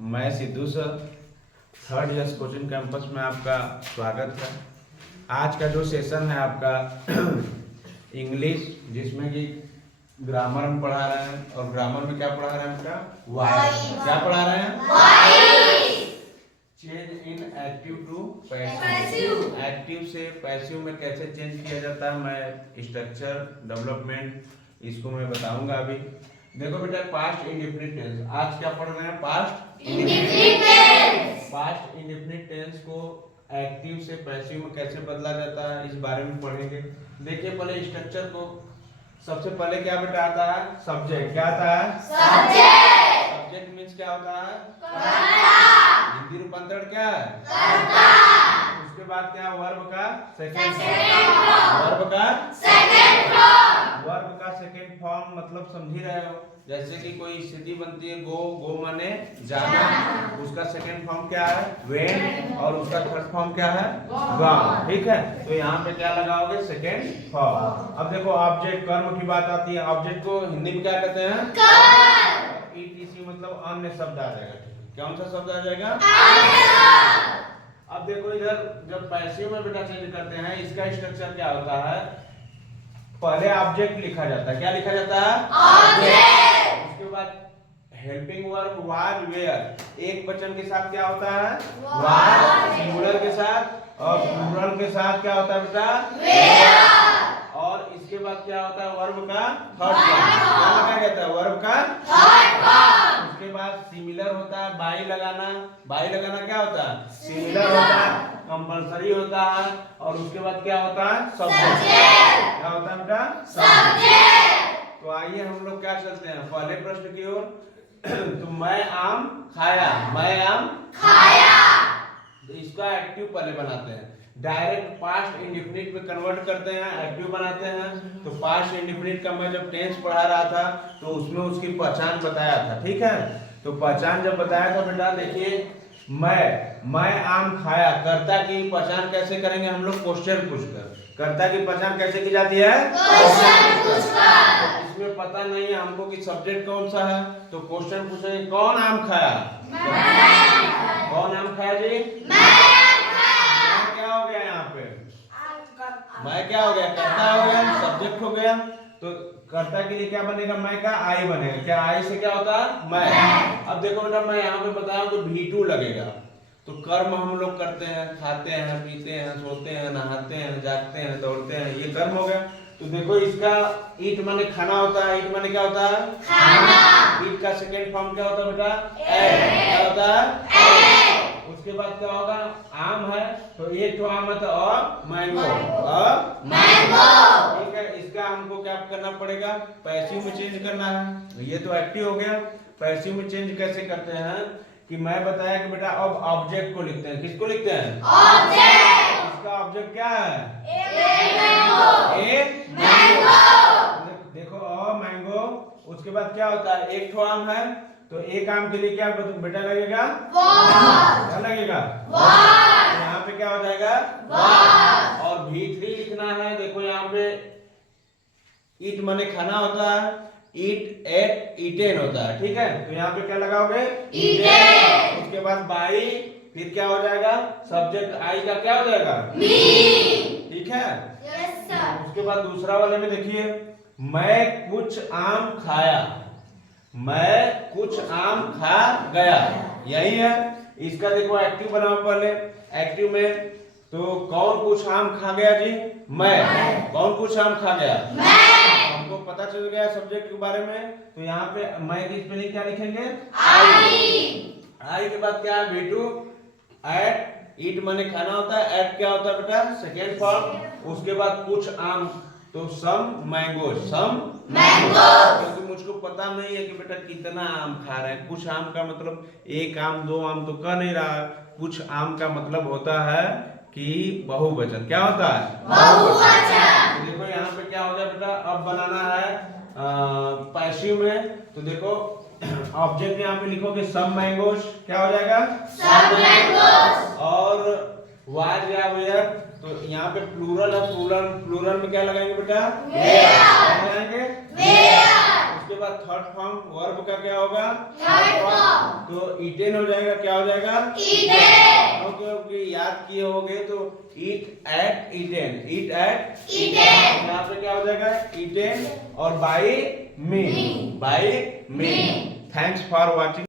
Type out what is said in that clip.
मैं Sidhu sir third year coaching campus में आपका स्वागत है। आज का जो सेशन है आपका इंग्लिश, जिसमें कि ग्रामर में पढ़ा रहे हैं। और ग्रामर में क्या पढ़ा रहे हैं आपका? वाइज। क्या पढ़ा रहे हैं? Voice. Change in active to passive. Active से पैसिव में कैसे चेंज किया जाता है, मैं स्ट्रक्चर डेवलपमेंट इसको मैं बताऊंगा अभी। देखो बेटा, पास्ट इंडेफिनिट टेंस, आज क्या पढ़ रहे हैं? Past indefinite tense. Past indefinite tense को एक्टिव से पैसिव में कैसे बदला जाता है, इस बारे में पढ़ेंगे। देखिए पहले स्ट्रक्चर को, सबसे पहले क्या बेटा आता है? सब्जेक्ट। क्या आता है? सब्जेक्ट। सब्जेक्ट मींस क्या होता है? कर्ता। हिंदी रूपांतरण क्या है? कर्ता। उसके बाद क्या? वर्ब का सेकंड फॉर्म। वर्ब का सेकंड फॉर्म। वर्ब का सेकंड फॉर्म मतलब समझ ही रहे हो। जैसे कि कोई स्थिति बनती है गो, गो माने जाना, उसका सेकंड फॉर्म क्या है? वेन। और उसका थर्ड फॉर्म क्या है? गॉन। ठीक है, तो यहाँ पे क्या लगाओगे? Second form. अब देखो ऑब्जेक्ट, कर्म की बात आती है। ऑब्जेक्ट को हिंदी में क्या कहते हैं? कर्म। ईटीसी मतलब अन्य शब्द आ जाएगा। कौन सा शब्द आ जाएगा? अब देखो इधर जब पैसिव में बेटा चेंज करते हैं, इसका स्ट्रक्चर क्या होता है? पहले ऑब्जेक्ट लिखा जाता है। क्या लिखा जाता है? ऑब्जेक्ट। उसके बाद हेल्पिंग वर्ब वाज, वेयर। एक वचन के साथ क्या होता है? वाज। सिंगुलर के साथ और प्लूरल के साथ क्या होता है बेटा? वेयर। और इसके बाद क्या होता है? वर्ब का थर्ड फॉर्म। क्या लगाया जाता है? वर्ब का थर्ड फॉर्म। उसके बाद सिमिलर होता है, बाई लगाना। बाई लगाना क्या होता है? सिमिलर होता है, कंपलसरी होता है। और उसके बाद क्या होता है? सब्जेक्ट। क्या होता है बेटा? सब्जेक्ट। तो आइए हम लोग क्या चलते हैं पहले प्रश्न की ओर। तो मैं आम खाया। मैं आम खाया, तो इसका एक्टिव पहले बनाते हैं। डायरेक्ट पास्ट इंडेफिनिट में कन्वर्ट करते हैं, एक्टिव बनाते हैं। तो पास्ट इंडेफिनिट का मैं जब टेंस पढ़ा रहा था तो उसमें उसकी पहचान बताया था। ठीक है, तो पहचान जब बताया था बेटा, देखिए मैं आम खाया, कर्ता की पहचान कैसे करेंगे हम लोग? क्वेश्चन पूछकर। कर्ता की पहचान कैसे की जाती है? क्वेश्चन पूछकर। इसमें पता नहीं है हमको कि सब्जेक्ट कौन सा है, तो क्वेश्चन पूछेंगे कौन आम खाया? कौन आम खाया जी? क्या हो गया यहाँ पे? मैं क्या हो गया? कर्ता हो गया, सब्जेक्ट हो गया। तो कर्ता के लिए क्या बनेगा? मैं का आई बनेगा। क्या आई से क्या होता है? मैं। अब देखो बेटा, मैं यहाँ पे बताया तो V2 लगेगा। तो कर्म हम लोग करते हैं, खाते हैं, पीते हैं, सोते हैं, नहाते हैं, जागते हैं, दौड़ते हैं, ये कर्म हो गया। तो देखो इसका ईट माने खाना होता है। ईट माने क्या होता है? खाना। ईट का सेकंड फॉर्म क्या होता है बेटा? क्या होता है? उसके बाद क्या होगा? आम है तो एक तो आम है तो मैंगो। मैंगो। ठीक है, इसका हमको क्या करना पड़ेगा? पैसिव में चेंज करना है। ये तो एक्टिव हो गया। पैसिव में चेंज कैसे करते हैं कि मैं बताया कि बेटा अब ऑब्जेक्ट को लिखते हैं। किसको लिखते हैं? ऑब्जेक्ट। इसका ऑब्जेक्ट क्या है? एक मैंगो। देखो मैंगो। उसके बाद क्या होता है? एक ठो आम है तो एक आम के लिए क्या बेटा लगेगा? क्या लगेगा? यहाँ पे क्या हो जाएगा? और V3 लिखना है। देखो यहाँ पे ईट माने खाना होता है, ईट एट ईटेन होता है। ठीक है, तो यहाँ पे क्या लगाओगे? ईटेन। उसके बाद बाई, फिर क्या हो जाएगा? सब्जेक्ट आई का क्या हो जाएगा? मी। ठीक है, यस सर। उसके बाद दूसरा वाले में देखिए, मैं कुछ आम खाया, मैं कुछ आम खा गया, यही है। इसका देखो एक्टिव बनाओ पहले। एक्टिव में तो कौन कुछ आम खा गया जी? मैं। कौन कुछ आम खा गया? मैं। हमको पता चल गया सब्जेक्ट के बारे में। तो यहाँ पे मैं की स्पेलिंग क्या लिखेंगे? आई। आई के बाद क्या है? V2 eight. ईट माने खाना होता है, एट क्या होता है बेटा? Second form. उसके बाद कुछ आम, तो सम मैंगो। सम मैंगो। क्योंकि मुझको पता नहीं है कि बेटा कितना आम खा रहे हैं। कुछ आम का मतलब एक आम, दो आम तो कह नहीं रहा। कुछ आम का मतलब होता है कि बहुवचन। क्या होता है? बहुवचन। तो देखो यहाँ पे क्या हो गया बेटा? अब बनाना है पैसिव में। तो देखो ऑब्जेक्ट यहाँ पे लिखोगे सम मैंगोस। क्या हो जाएगा? सम मैंगोस। और वाज या वेयर, तो यहाँ पे प्लूरल है। प्लूरल में क्या लगाएंगे बेटा? वेयर। लगाएंगे वेयर। उसके बाद थर्ड फॉर्म वर्ब का क्या होगा? Third form. तो ईटेन हो जाएगा, क्या हो जाएगा? ईटेन। ओके ओके, याद किए होगे तो eat ate eaten, eat ate eaten. यहाँ पे क्या हो जाएगा? ईटेन और by me, by me. Thanks for watching.